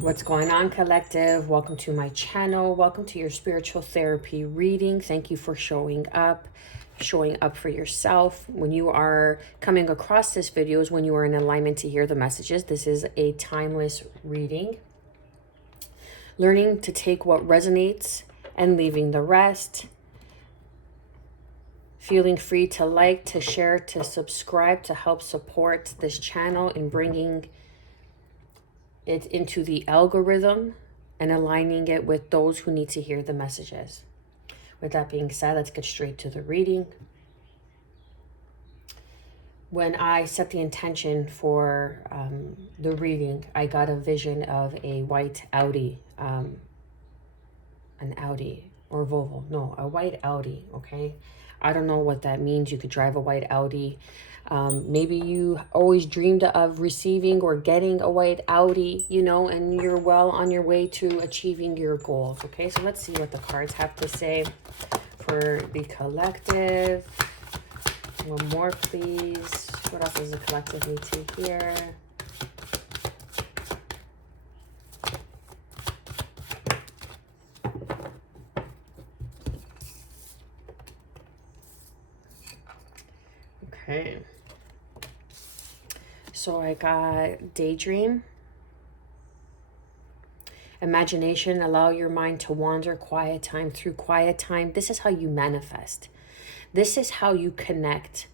What's going on, collective? Welcome to my channel. Welcome to your spiritual therapy reading. Thank you for showing up for yourself. When you are coming across this video is when you are in alignment to hear the messages. This is a timeless reading. Learning to take what resonates and leaving the rest. Feeling free to like, to share, to subscribe, to help support this channel in bringing it into the algorithm and aligning it with those who need to hear the messages. With that being said, let's get straight to the reading. When I set the intention for the reading, I got a vision of a white Audi, an Audi or Volvo. No, a white Audi, okay? I don't know what that means. You could drive a white Audi. Maybe you always dreamed of receiving or getting a white Audi, you know, and you're well on your way to achieving your goals. Okay, so let's see what the cards have to say for the collective. One more, please. What else does the collective need to hear? Okay. So I got daydream. Imagination, allow your mind to wander. Quiet time. Through quiet time, this is how you manifest. This is how you connect,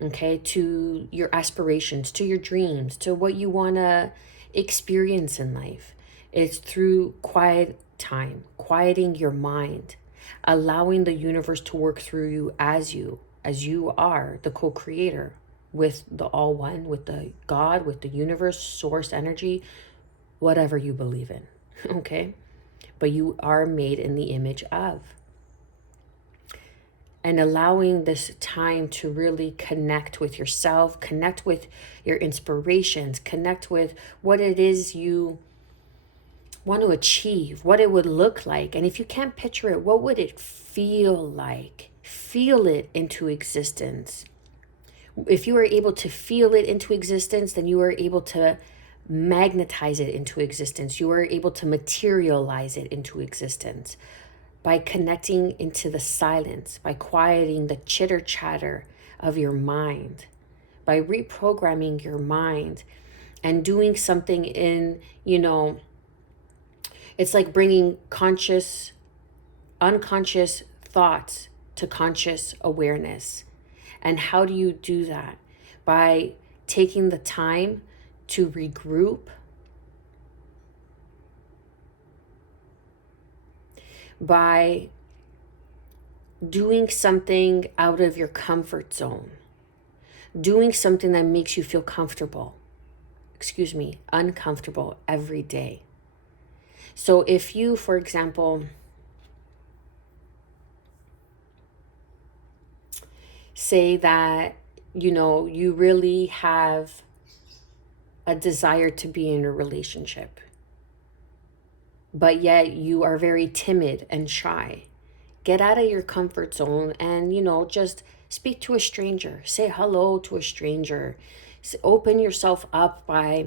okay, to your aspirations, to your dreams, to what you want to experience in life. It's through quiet time, quieting your mind, allowing the universe to work through you as you are the co-creator with the all one, with the God, with the universe, source energy, whatever you believe in, okay? But you are made in the image of. And allowing this time to really connect with yourself, connect with your inspirations, connect with what it is you want to achieve, what it would look like. And if you can't picture it, what would it feel like? Feel it into existence. If you are able to feel it into existence, then you are able to magnetize it into existence. You are able to materialize it into existence by connecting into the silence, by quieting the chitter chatter of your mind, by reprogramming your mind and doing something in, you know, it's like bringing unconscious thoughts to conscious awareness. And how do you do that? By taking the time to regroup, by doing something out of your comfort zone, doing something that makes you feel uncomfortable every day. So if you, for example, say that, you know, you really have a desire to be in a relationship, but yet you are very timid and shy, get out of your comfort zone and, you know, just speak to a stranger, say hello to a stranger, open yourself up by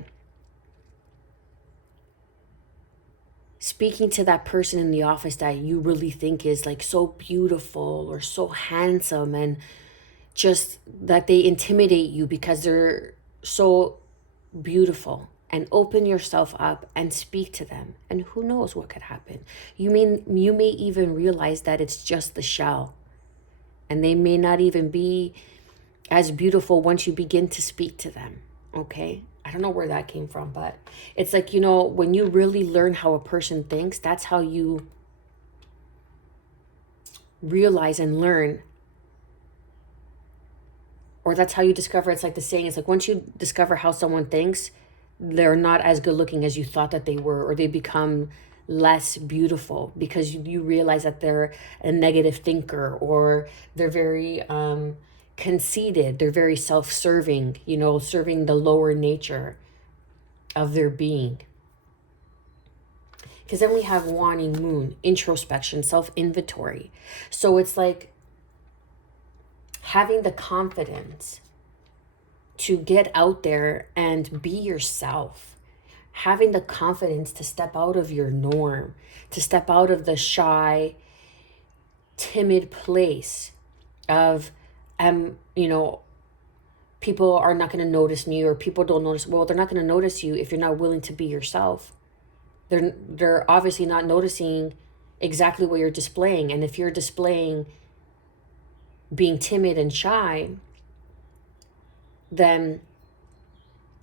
speaking to that person in the office that you really think is like so beautiful or so handsome, and just that they intimidate you because they're so beautiful, and open yourself up and speak to them, and who knows what could happen. You may even realize that it's just the shell, and they may not even be as beautiful once you begin to speak to them. Okay, I don't know where that came from, but it's like, you know, when you really learn how a person thinks, that's how you realize and learn, or that's how you discover. It's like the saying, it's like once you discover how someone thinks, they're not as good looking as you thought that they were, or they become less beautiful because you realize that they're a negative thinker, or they're very conceited, they're very self-serving, you know, serving the lower nature of their being. Because then we have waning moon, introspection, self-inventory. So it's like having the confidence to get out there and be yourself, having the confidence to step out of your norm, to step out of the shy, timid place of, people are not going to notice me, or people don't notice. Well, they're not going to notice you if you're not willing to be yourself. They're obviously not noticing exactly what you're displaying. And if you're displaying being timid and shy, then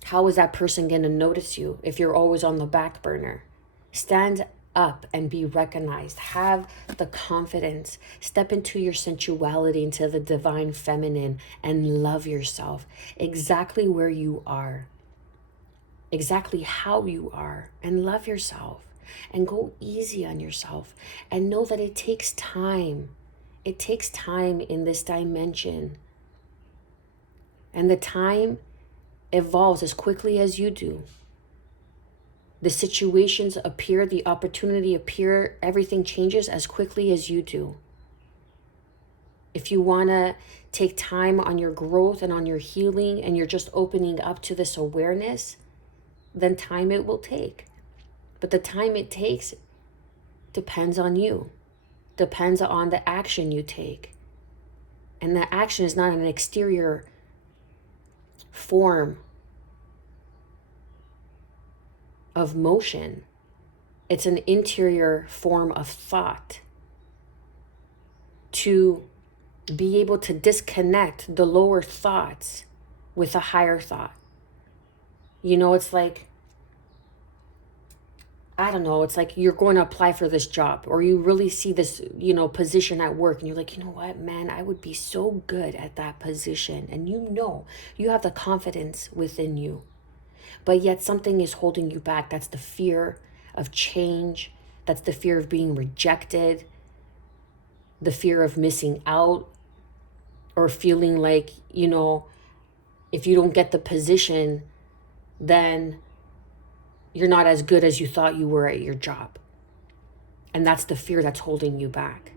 how is that person going to notice you if you're always on the back burner? Stand up and be recognized. Have the confidence. Step into your sensuality, into the divine feminine, and love yourself exactly where you are, exactly how you are, and love yourself and go easy on yourself, and know that it takes time. It takes time in this dimension, and the time evolves as quickly as you do. The situations appear, the opportunity appear, everything changes as quickly as you do. If you want to take time on your growth and on your healing, and you're just opening up to this awareness, then time it will take. But the time it takes depends on you, depends on the action you take. And the action is not an exterior form of motion. It's an interior form of thought. To be able to disconnect the lower thoughts with a higher thought. It's like, I don't know, it's like you're going to apply for this job, or you really see this, position at work, and you're like, you know what, man, I would be so good at that position. And you have the confidence within you, but yet something is holding you back. That's the fear of change. That's the fear of being rejected, the fear of missing out, or feeling like, if you don't get the position, then you're not as good as you thought you were at your job. And that's the fear that's holding you back.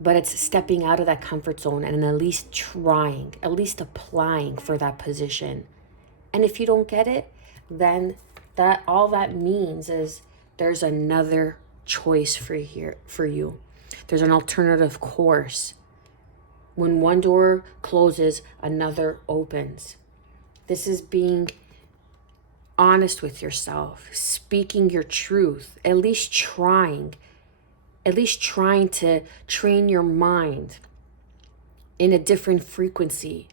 But it's stepping out of that comfort zone and at least trying, at least applying for that position. And if you don't get it, then all that means is there's another choice for you. There's an alternative course. When one door closes, another opens. This is being honest with yourself, speaking your truth, at least trying to train your mind in a different frequency,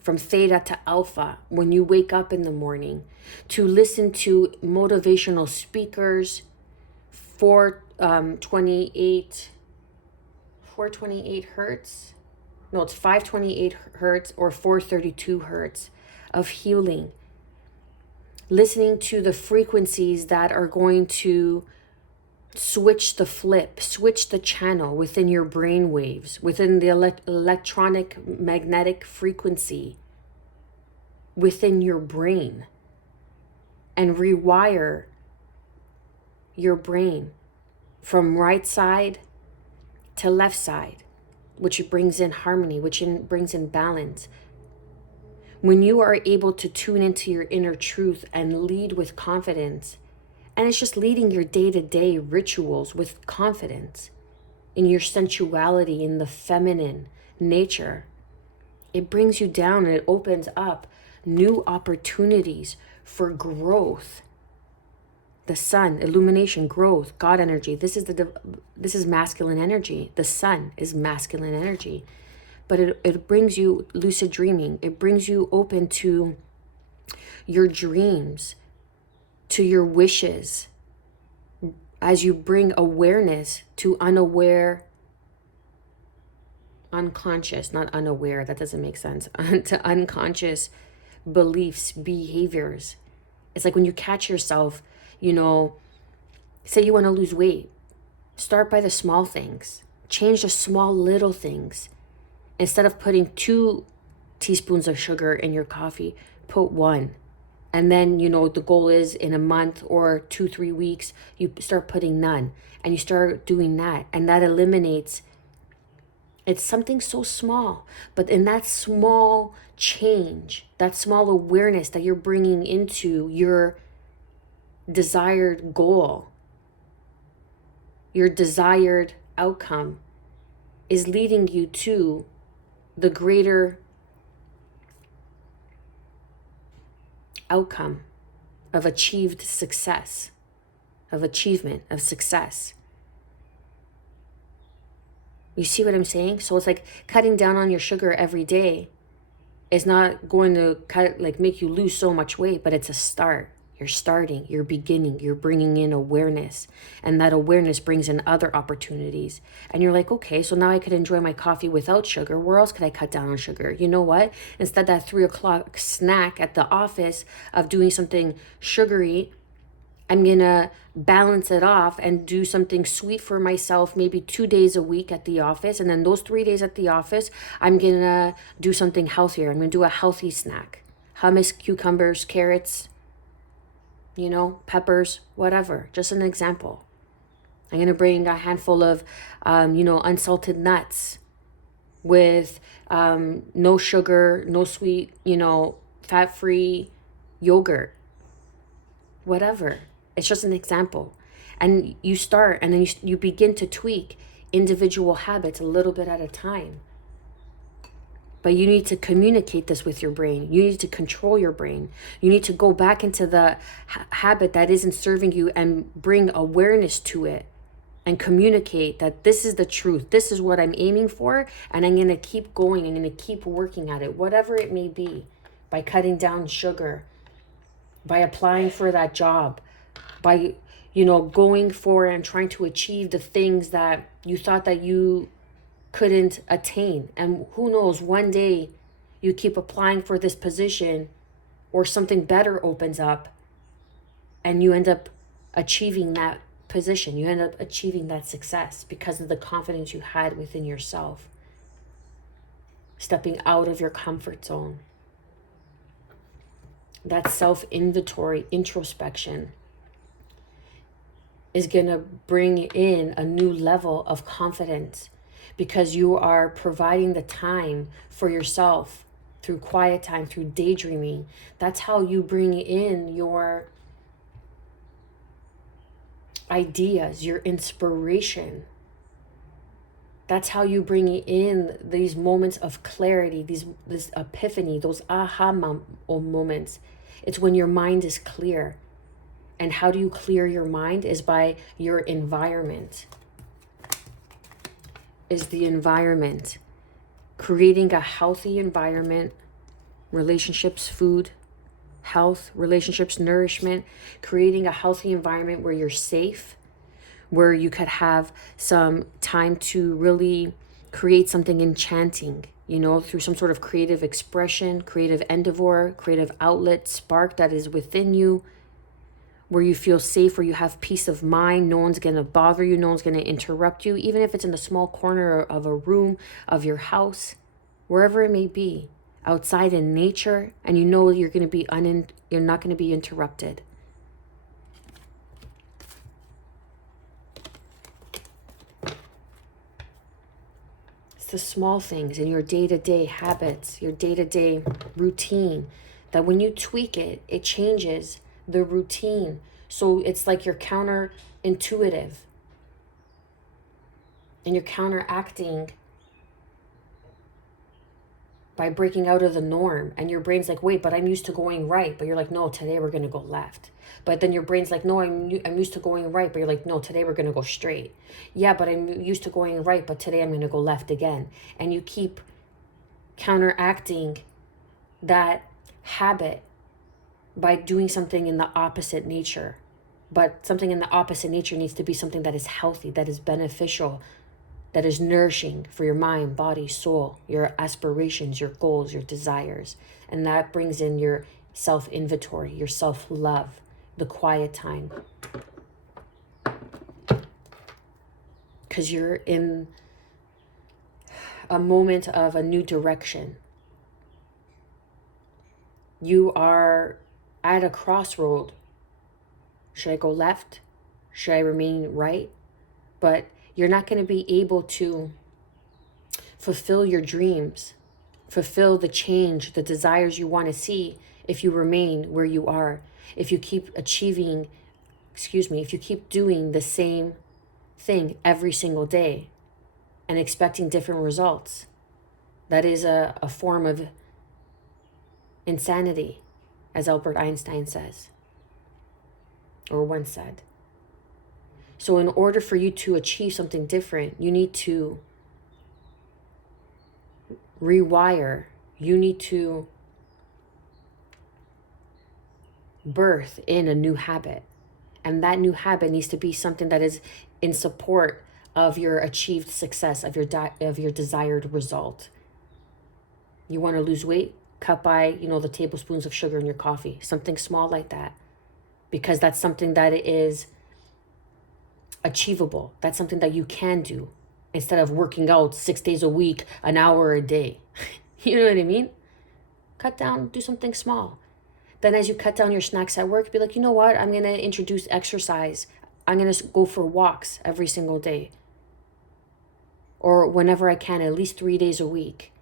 from theta to alpha, when you wake up in the morning, to listen to motivational speakers, 428 hertz. No, it's 528 hertz or 432 hertz of healing. Listening to the frequencies that are going to switch the channel within your brain waves, within the electronic magnetic frequency within your brain, and rewire your brain from right side to left side, which brings in harmony, which brings in balance. When you are able to tune into your inner truth and lead with confidence, and it's just leading your day-to-day rituals with confidence in your sensuality, in the feminine nature, it brings you down and it opens up new opportunities for growth. The sun, illumination, growth, God energy. This is masculine energy. The sun is masculine energy. But it brings you lucid dreaming. It brings you open to your dreams, to your wishes, as you bring awareness to unconscious, not unaware, that doesn't make sense, to unconscious beliefs, behaviors. It's like when you catch yourself, say you want to lose weight, start by the small things. Change the small little things. Instead of putting 2 teaspoons of sugar in your coffee, put 1. And then, the goal is in a month or 2-3 weeks, you start putting none, and you start doing that. And that eliminates, it's something so small, but in that small change, that small awareness that you're bringing into your desired goal, your desired outcome is leading you to the greater outcome of achieved success, of achievement, of success. You see what I'm saying? So it's like cutting down on your sugar every day is not going to make you lose so much weight, but it's a start. You're starting, you're beginning, you're bringing in awareness, and that awareness brings in other opportunities. And you're like, okay, so now I could enjoy my coffee without sugar. Where else could I cut down on sugar? You know what? Instead, that 3 o'clock snack at the office of doing something sugary, I'm going to balance it off and do something sweet for myself, maybe 2 days a week at the office. And then those 3 days at the office, I'm going to do something healthier. I'm going to do a healthy snack. Hummus, cucumbers, carrots, peppers, whatever. Just an example. I'm going to bring a handful of, unsalted nuts with no sugar, no sweet, fat-free yogurt, whatever. It's just an example. And you start, and then you begin to tweak individual habits a little bit at a time. But you need to communicate this with your brain. You need to control your brain. You need to go back into the habit that isn't serving you and bring awareness to it and communicate that this is the truth. This is what I'm aiming for, and I'm going to keep going. I'm going to keep working at it, whatever it may be, by cutting down sugar, by applying for that job, by, going for and trying to achieve the things that you thought that you couldn't attain. And who knows, one day you keep applying for this position or something better opens up and you end up achieving that position. You end up achieving that success because of the confidence you had within yourself. Stepping out of your comfort zone. That self-inventory, introspection is going to bring in a new level of confidence because you are providing the time for yourself through quiet time, through daydreaming. That's how you bring in your ideas, your inspiration. That's how you bring in these moments of clarity, this epiphany, those aha moments. It's when your mind is clear. And how do you clear your mind? Is by your environment. Is the environment. Creating a healthy environment, relationships, food, health, relationships, nourishment. Creating a healthy environment where you're safe, where you could have some time to really create something enchanting, through some sort of creative expression, creative endeavor, creative outlet, spark that is within you, where you feel safe, where you have peace of mind. No one's going to bother you. No one's going to interrupt you, even if it's in the small corner of a room of your house, wherever it may be, outside in nature, and you're going to be you're not going to be interrupted. It's the small things in your day-to-day habits, your day-to-day routine, that when you tweak it, it changes the routine. So it's like you're counterintuitive and you're counteracting by breaking out of the norm. And your brain's like, wait, but I'm used to going right. But you're like, no, today we're going to go left. But then your brain's like, no, I'm used to going right. But you're like, no, today we're going to go straight. Yeah, but I'm used to going right. But today I'm going to go left again. And you keep counteracting that habit by doing something in the opposite nature. But something in the opposite nature needs to be something that is healthy, that is beneficial, that is nourishing for your mind, body, soul, your aspirations, your goals, your desires. And that brings in your self-inventory, your self-love, the quiet time. Because you're in a moment of a new direction. You are at a crossroad. Should I go left? Should I remain right? But you're not going to be able to fulfill your dreams, fulfill the change, the desires you want to see if you remain where you are, if you keep achieving if you keep doing the same thing every single day and expecting different results, that is a form of insanity, as Albert Einstein says, or once said. So in order for you to achieve something different, you need to rewire, you need to birth in a new habit. And that new habit needs to be something that is in support of your achieved success, of your desired result. You want to lose weight? Cut by, the tablespoons of sugar in your coffee. Something small like that. Because that's something that is achievable. That's something that you can do. Instead of working out 6 days a week, an hour a day. You know what I mean? Cut down, do something small. Then as you cut down your snacks at work, be like, you know what? I'm going to introduce exercise. I'm going to go for walks every single day. Or whenever I can, at least 3 days a week.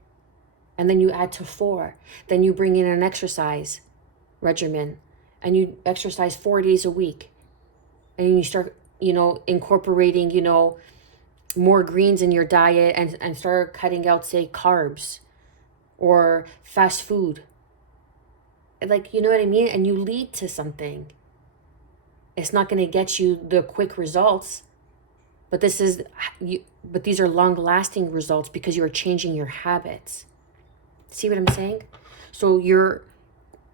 And then you add to 4. Then you bring in an exercise regimen. And you exercise 4 days a week. And you start, incorporating, more greens in your diet and start cutting out, say, carbs or fast food. Like, you know what I mean? And you lead to something. It's not going to get you the quick results, but these are long-lasting results because you are changing your habits. See what I'm saying? So you're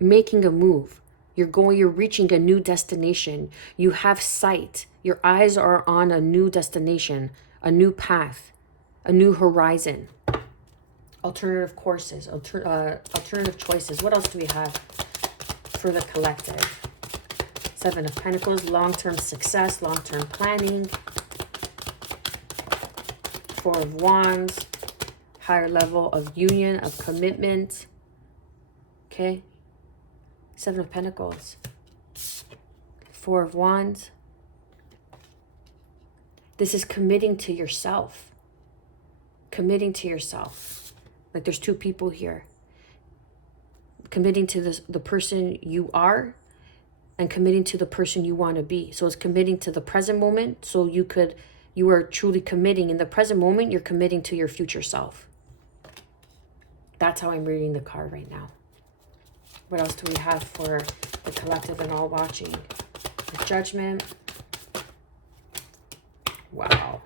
making a move. You're reaching a new destination. You have sight. Your eyes are on a new destination, a new path, a new horizon. Alternative courses, alternative choices. What else do we have for the collective? 7 of Pentacles, long-term success, long-term planning. 4 of Wands, higher level of union, of commitment. Okay? 7 of Pentacles. 4 of Wands. This is committing to yourself. Committing to yourself. Like there's 2 people here. Committing to the person you are and committing to the person you want to be. So it's committing to the present moment. So you are truly committing in the present moment. You're committing to your future self. That's how I'm reading the card right now. What else do we have for the collective and all watching? The Judgment. Wow.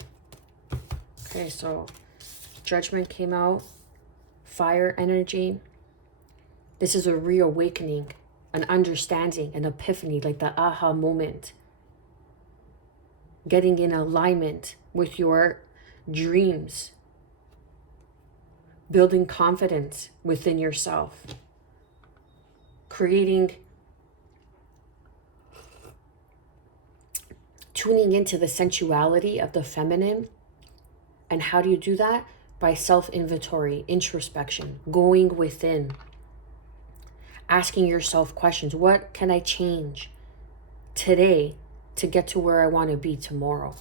Okay, so Judgment came out. Fire energy. This is a reawakening, an understanding, an epiphany, like the aha moment. Getting in alignment with your dreams. Building confidence within yourself. Tuning into the sensuality of the feminine. And how do you do that? By self-inventory, introspection, going within, asking yourself questions. What can I change today to get to where I want to be tomorrow?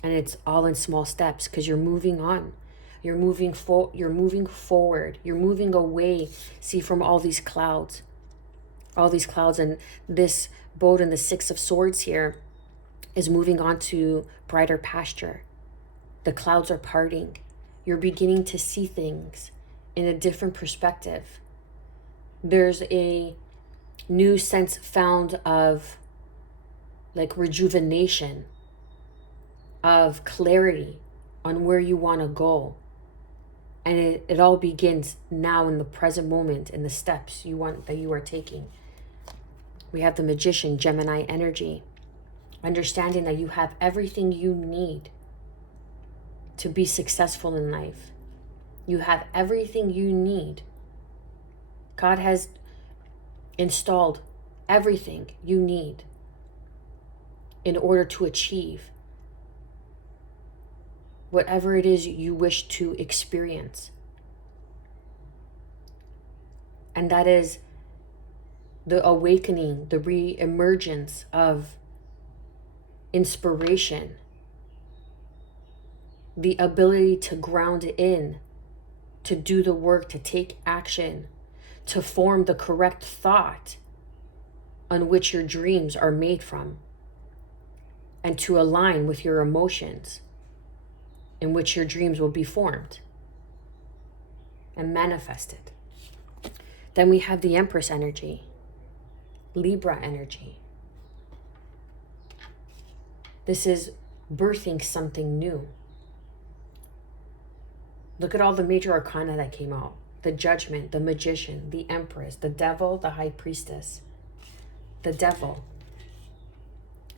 And it's all in small steps because you're moving on. You're moving forward. You're moving away, see, from all these clouds. And this boat in the 6 of Swords here is moving on to brighter pasture. The clouds are parting. You're beginning to see things in a different perspective. There's a new sense found of like rejuvenation, of clarity on where you want to go. And it all begins now in the present moment, in the steps that you are taking. We have the Magician, Gemini energy. Understanding that you have everything you need to be successful in life. You have everything you need. God has installed everything you need in order to achieve whatever it is you wish to experience. And that is the awakening, the re-emergence of inspiration, the ability to ground in, to do the work, to take action, to form the correct thought on which your dreams are made from. and to align with your emotions, in which your dreams will be formed and manifested. Then we have the Empress energy, Libra energy. This is birthing something new. Look at all the major arcana that came out. The Judgment, the Magician, the Empress, the Devil, the High Priestess. The Devil.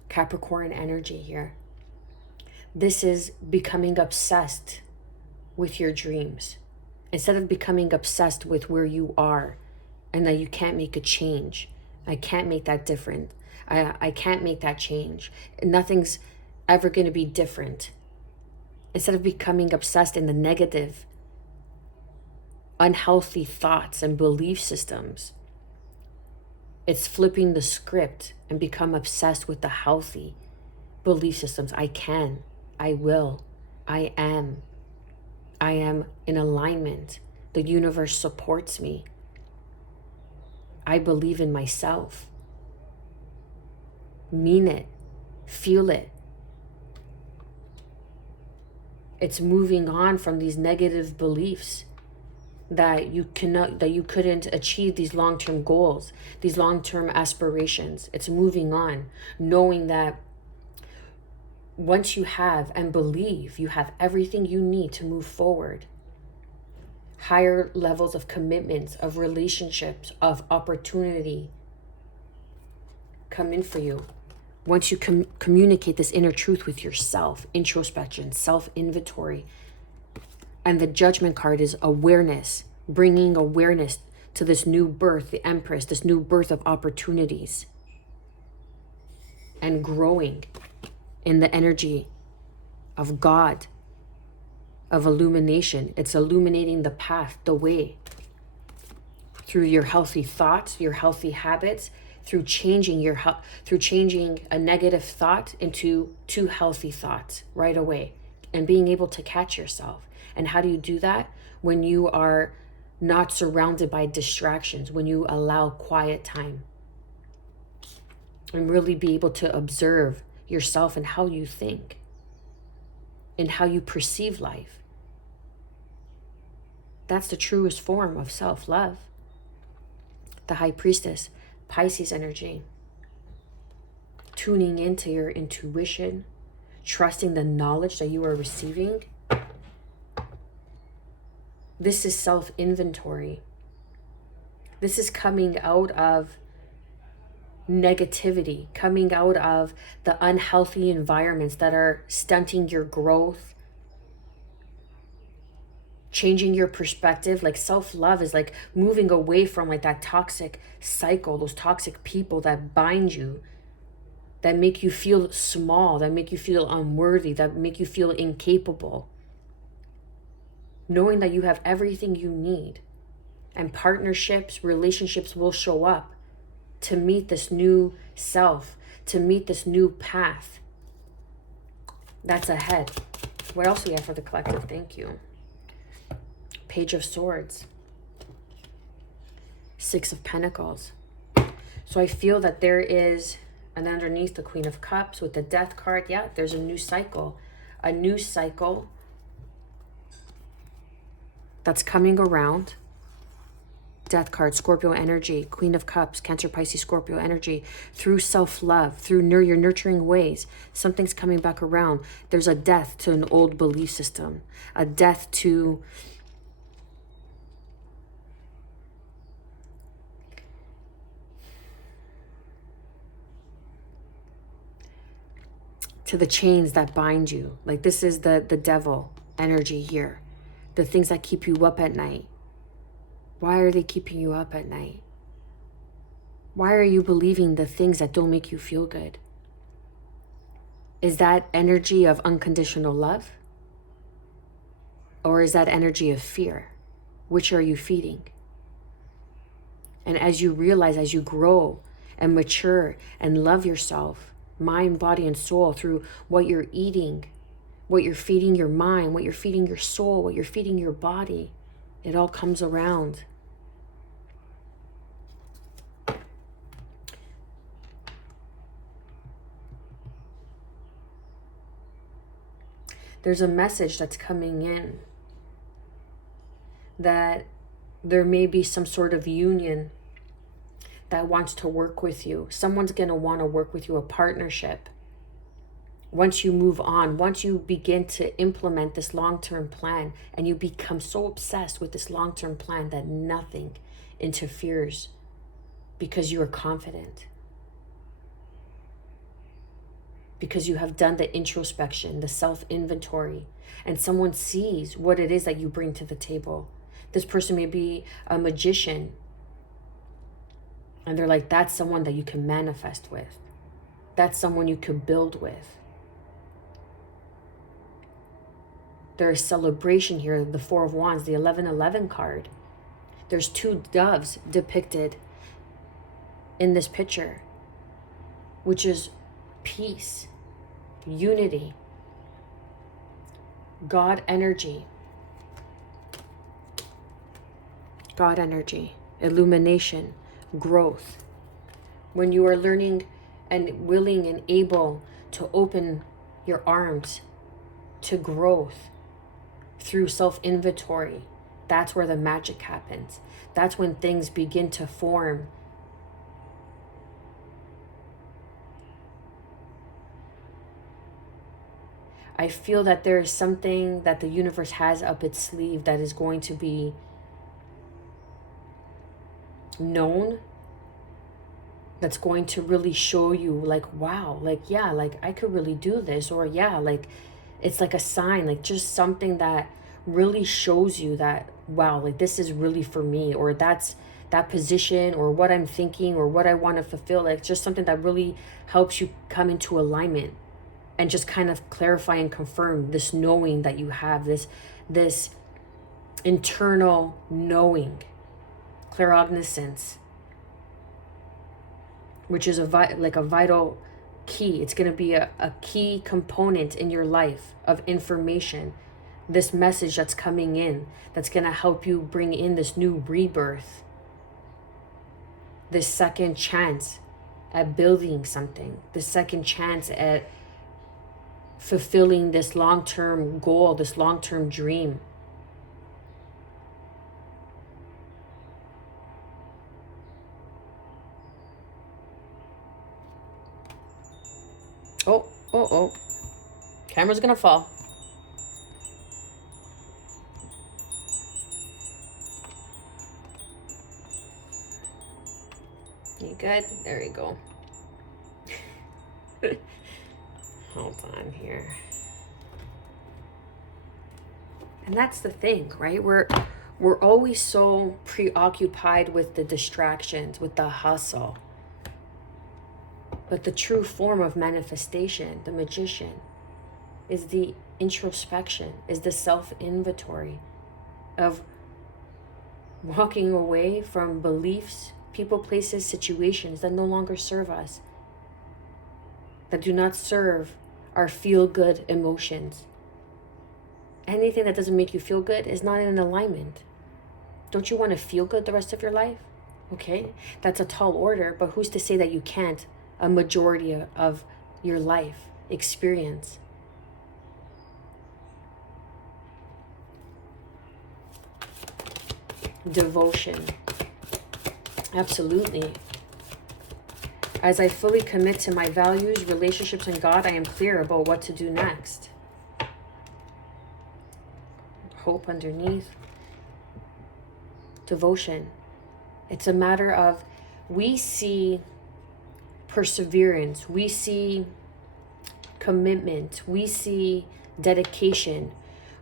Capricorn energy here. This is becoming obsessed with your dreams. Instead of becoming obsessed with where you are and that you can't make a change. I can't make that different. I can't make that change. Nothing's ever going to be different. Instead of becoming obsessed in the negative, unhealthy thoughts and belief systems, it's flipping the script and become obsessed with the healthy belief systems. I can, I will, I am in alignment. The universe supports me. I believe in myself. Mean it, feel it. It's moving on from these negative beliefs that you couldn't achieve these long-term goals, these long-term aspirations. It's moving on, knowing that once you have and believe you have everything you need to move forward, higher levels of commitments, of relationships, of opportunity come in for you. Once you communicate this inner truth with yourself, introspection, self-inventory. And the Judgment card is awareness, bringing awareness to this new birth, the Empress, this new birth of opportunities. And growing in the energy of God, of illumination. It's illuminating the path, the way. Through your healthy thoughts, your healthy habits, through changing a negative thought into 2 healthy thoughts right away, and being able to catch yourself. And how do you do that? When you are not surrounded by distractions, when you allow quiet time, and really be able to observe yourself and how you think and how you perceive life. That's the truest form of self-love. The High Priestess, Pisces energy. Tuning into your intuition, trusting the knowledge that you are receiving. This is self-inventory. This is coming out of negativity, coming out of the unhealthy environments that are stunting your growth, changing your perspective. Like self-love is like moving away from like that toxic cycle, those toxic people that bind you, that make you feel small, that make you feel unworthy, that make you feel incapable. Knowing that you have everything you need, and partnerships, relationships will show up to meet this new self, to meet this new path that's ahead. What else do we have for the collective? Thank you. Page of Swords. 6 of Pentacles. So I feel that there is, and underneath the Queen of Cups with the Death card, yeah, there's a new cycle. A new cycle that's coming around. Death card, Scorpio energy, Queen of Cups, Cancer, Pisces, Scorpio energy, through self-love, through your nurturing ways. Something's coming back around. There's a death to an old belief system, a death to the chains that bind you. Like this is the devil energy here. The things that keep you up at night. Why are they keeping you up at night? Why are you believing the things that don't make you feel good? Is that energy of unconditional love? Or is that energy of fear? Which are you feeding? And as you realize, as you grow and mature and love yourself, mind, body, and soul, through what you're eating, what you're feeding your mind, what you're feeding your soul, what you're feeding your body, it all comes around. There's a message that's coming in that there may be some sort of union that wants to work with you. Someone's going to want to work with you, a partnership. Once you move on, once you begin to implement this long-term plan and you become so obsessed with this long-term plan that nothing interferes because you are confident, because you have done the introspection, the self-inventory, and someone sees what it is that you bring to the table. This person may be a magician, and they're like, that's someone that you can manifest with. That's someone you could build with. There's celebration here, the Four of Wands, the 1111 card. There's two doves depicted in this picture, which is peace, unity, God energy, illumination, growth. When you are learning and willing and able to open your arms to growth through self-inventory, that's where the magic happens. That's when things begin to form. I feel that there is something that the universe has up its sleeve that is going to be known, that's going to really show you like, wow, like, yeah, like I could really do this, or yeah, like it's like a sign, like just something that really shows you that, wow, like this is really for me, or that's that position, or what I'm thinking, or what I want to fulfill. Like just something that really helps you come into alignment and just kind of clarify and confirm this knowing that you have, this internal knowing, claircognizance, which is a vital key. It's going to be a key component in your life of information, this message that's coming in, that's going to help you bring in this new rebirth, this second chance at building something, the second chance at fulfilling this long-term goal, this long-term dream. Oh. Camera's gonna fall. You good? There you go. Hold on here. And that's the thing, right? We're always so preoccupied with the distractions, with the hustle. But the true form of manifestation, the magician, is the introspection, is the self-inventory of walking away from beliefs, people, places, situations that no longer serve us, that do not serve our feel-good emotions. Anything that doesn't make you feel good is not in alignment. Don't you want to feel good the rest of your life? Okay, that's a tall order, but who's to say that you can't a majority of your life experience? Devotion. Absolutely. As I fully commit to my values, relationships, and God, I am clear about what to do next. Hope underneath. Devotion. It's a matter of, we see perseverance, we see commitment, we see dedication,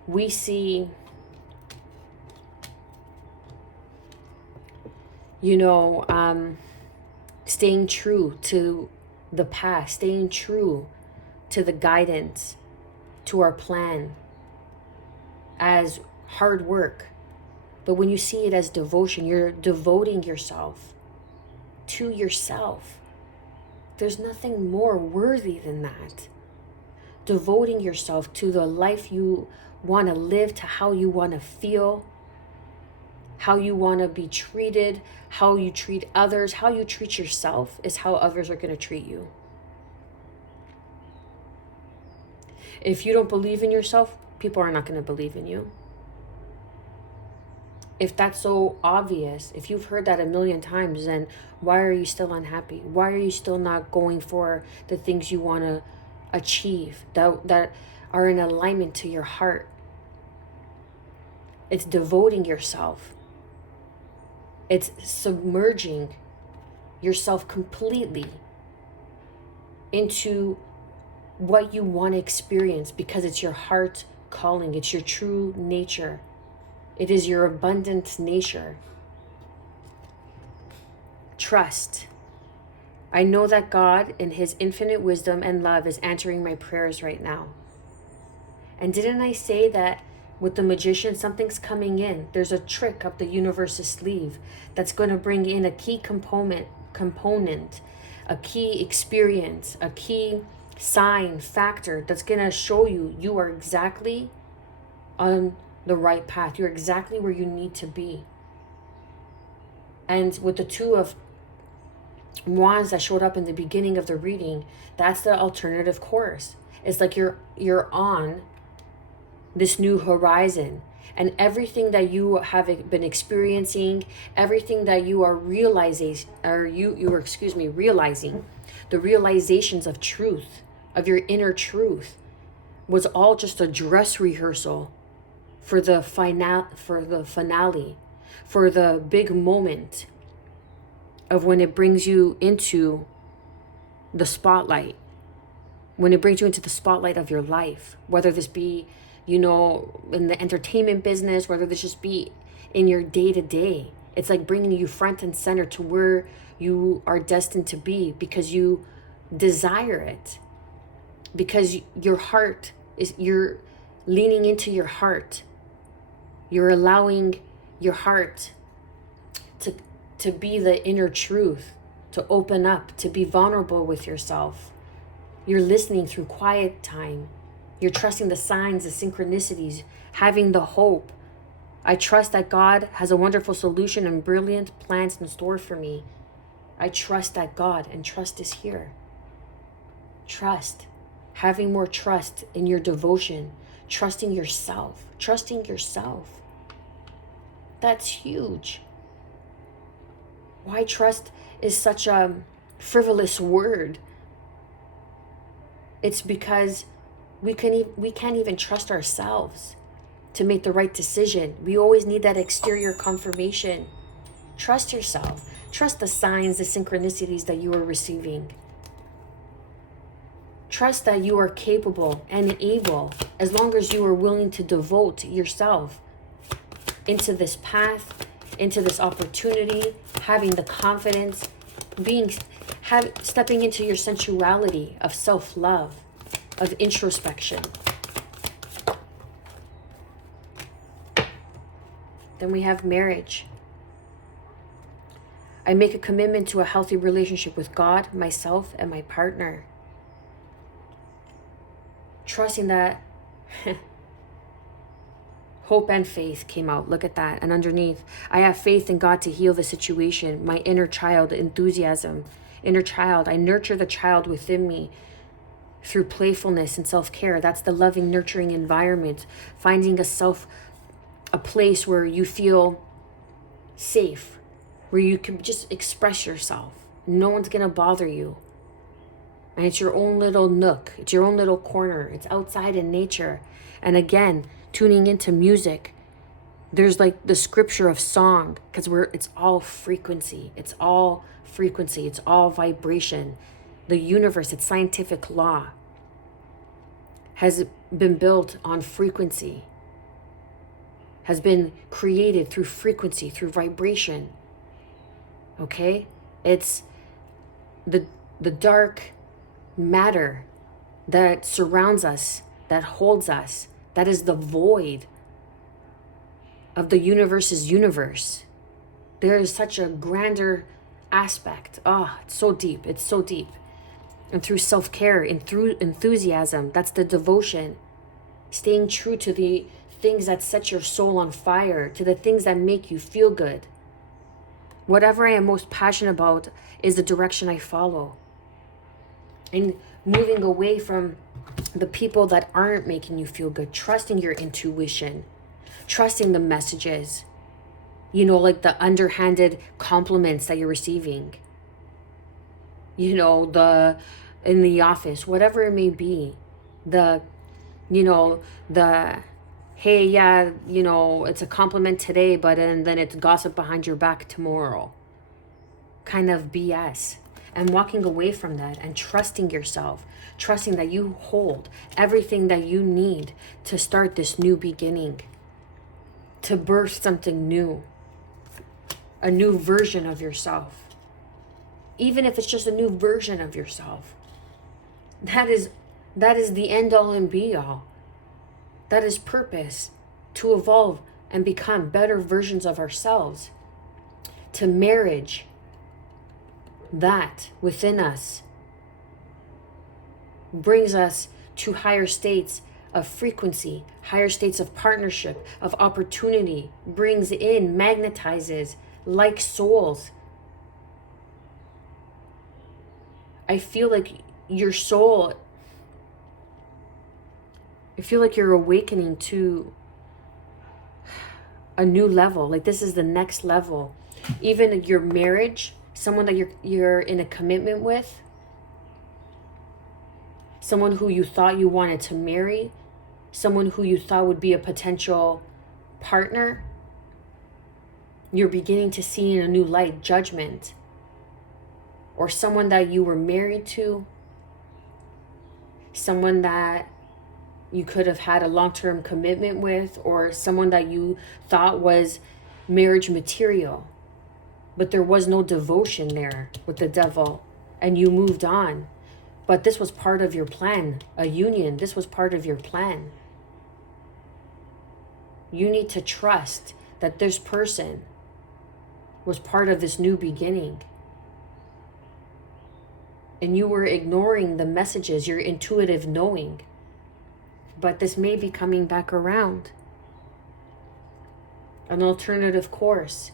we see, staying true to the past, staying true to the guidance, to our plan, as hard work. But when you see it as devotion, you're devoting yourself to yourself. There's nothing more worthy than that. Devoting yourself to the life you want to live, to how you want to feel, how you want to be treated, how you treat others, how you treat yourself is how others are going to treat you. If you don't believe in yourself, people are not going to believe in you. If that's so obvious, if you've heard that a million times, then why are you still unhappy? Why are you still not going for the things you want to achieve that are in alignment to your heart? It's devoting yourself. It's submerging yourself completely into what you want to experience, because it's your heart calling. It's your true nature. It is your abundant nature. Trust. I know that God, in his infinite wisdom and love, is answering my prayers right now. And didn't I say that with the magician, something's coming in? There's a trick up the universe's sleeve that's going to bring in a key component, a key experience, a key sign, factor that's going to show you are exactly on the right path. You're exactly where you need to be. And with the two of wands that showed up in the beginning of the reading, that's the alternative course. It's like you're on this new horizon, and everything that you have been experiencing, everything that you are realizing, realizing, the realizations of truth, of your inner truth, was all just a dress rehearsal for the finale, for the big moment of when it brings you into the spotlight, when it brings you into the spotlight of your life, whether this be, in the entertainment business, whether this just be in your day-to-day. It's like bringing you front and center to where you are destined to be, because you desire it, because your heart is, you're leaning into your heart. You're allowing your heart to be the inner truth, to open up, to be vulnerable with yourself. You're listening through quiet time. You're trusting the signs, the synchronicities, having the hope. I trust that God has a wonderful solution and brilliant plans in store for me. I trust that God, and trust is here. Trust. Having more trust in your devotion. Trusting yourself. Trusting yourself. That's huge. Why trust is such a frivolous word? It's because we can't even trust ourselves to make the right decision. We always need that exterior confirmation. Trust yourself. Trust the signs, the synchronicities that you are receiving. Trust that you are capable and able, as long as you are willing to devote yourself into this path, into this opportunity, having the confidence, stepping into your sensuality of self-love, of introspection. Then we have marriage. I make a commitment to a healthy relationship with God, myself, and my partner. Trusting that hope and faith came out. Look at that. And underneath, I have faith in God to heal the situation. My inner child, enthusiasm. Inner child, I nurture the child within me through playfulness and self-care. That's the loving, nurturing environment. Finding a place where you feel safe, where you can just express yourself. No one's gonna bother you. And it's your own little nook. It's your own little corner. It's outside in nature. And again, tuning into music. There's like the scripture of song, because it's all frequency. It's all frequency. It's all vibration. The universe, its scientific law, has been built on frequency, has been created through frequency, through vibration. Okay? It's the dark matter that surrounds us, that holds us, that is the void of the universe's universe. There is such a grander aspect. It's so deep. It's so deep. And through self-care and through enthusiasm, that's the devotion. Staying true to the things that set your soul on fire, to the things that make you feel good. Whatever I am most passionate about is the direction I follow. And moving away from the people that aren't making you feel good, trusting your intuition, trusting the messages, like the underhanded compliments that you're receiving, in the office, whatever it may be, the, the, hey, yeah, it's a compliment today, but and then it's gossip behind your back tomorrow kind of BS. And walking away from that and trusting yourself, trusting that you hold everything that you need to start this new beginning, to birth something new, a new version of yourself. Even if it's just a new version of yourself, that is the end all and be all. That is purpose, to evolve and become better versions of ourselves, to marriage that within us brings us to higher states of frequency, higher states of partnership, of opportunity, brings in, magnetizes like souls. I feel like your soul, I feel like you're awakening to a new level. Like this is the next level. Even your marriage, someone that you're in a commitment with, someone who you thought you wanted to marry, someone who you thought would be a potential partner, you're beginning to see in a new light judgment. Or someone that you were married to, someone that you could have had a long-term commitment with, or someone that you thought was marriage material, but there was no devotion there with the devil and you moved on. But this was part of your plan, a union. This was part of your plan. You need to trust that this person was part of this new beginning. And you were ignoring the messages, your intuitive knowing. But this may be coming back around. An alternative course,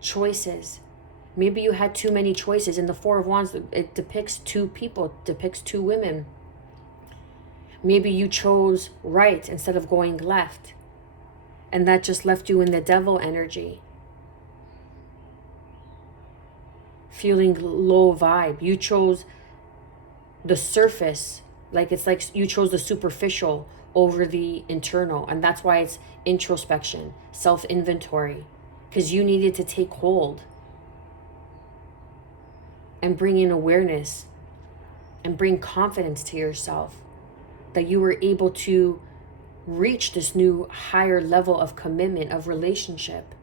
choices. Maybe you had too many choices. In the Four of Wands, it depicts two people, it depicts two women. Maybe you chose right instead of going left. And that just left you in the devil energy. Feeling low vibe. You chose the surface, it's like you chose the superficial over the internal, and that's why it's introspection, self-inventory, because you needed to take hold and bring in awareness and bring confidence to yourself that you were able to reach this new higher level of commitment, of relationship,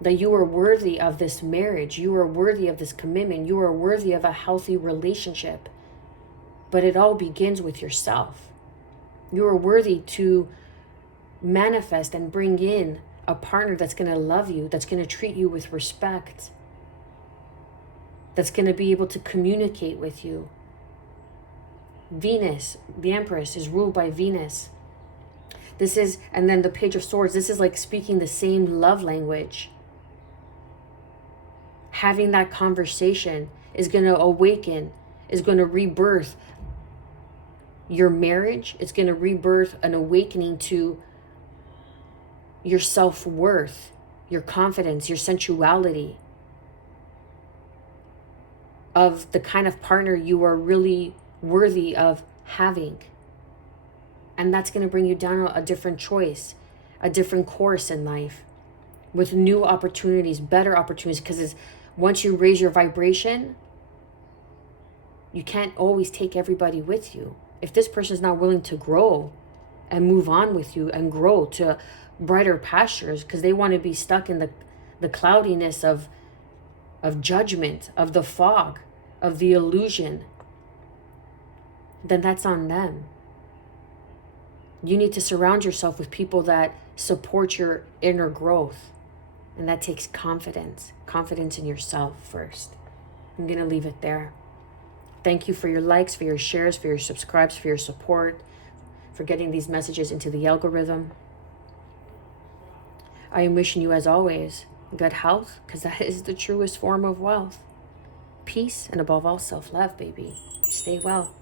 that you are worthy of this marriage, you are worthy of this commitment, you are worthy of a healthy relationship. But it all begins with yourself. You are worthy to manifest and bring in a partner that's going to love you, that's going to treat you with respect, that's going to be able to communicate with you. Venus, the Empress, is ruled by Venus. This is, and then the Page of Swords, this is like speaking the same love language. Having that conversation is going to awaken, is going to rebirth your marriage. It's going to rebirth an awakening to your self-worth, your confidence, your sensuality, of the kind of partner you are really worthy of having. And that's going to bring you down a different choice, a different course in life, with new opportunities, better opportunities, because once you raise your vibration, you can't always take everybody with you. If this person is not willing to grow and move on with you and grow to brighter pastures, because they want to be stuck in the cloudiness of judgment, of the fog, of the illusion, then that's on them. You need to surround yourself with people that support your inner growth. And that takes confidence in yourself first. I'm going to leave it there. Thank you for your likes, for your shares, for your subscribes, for your support, for getting these messages into the algorithm. I am wishing you, as always, good health, because that is the truest form of wealth. Peace, and above all, self-love, baby. Stay well.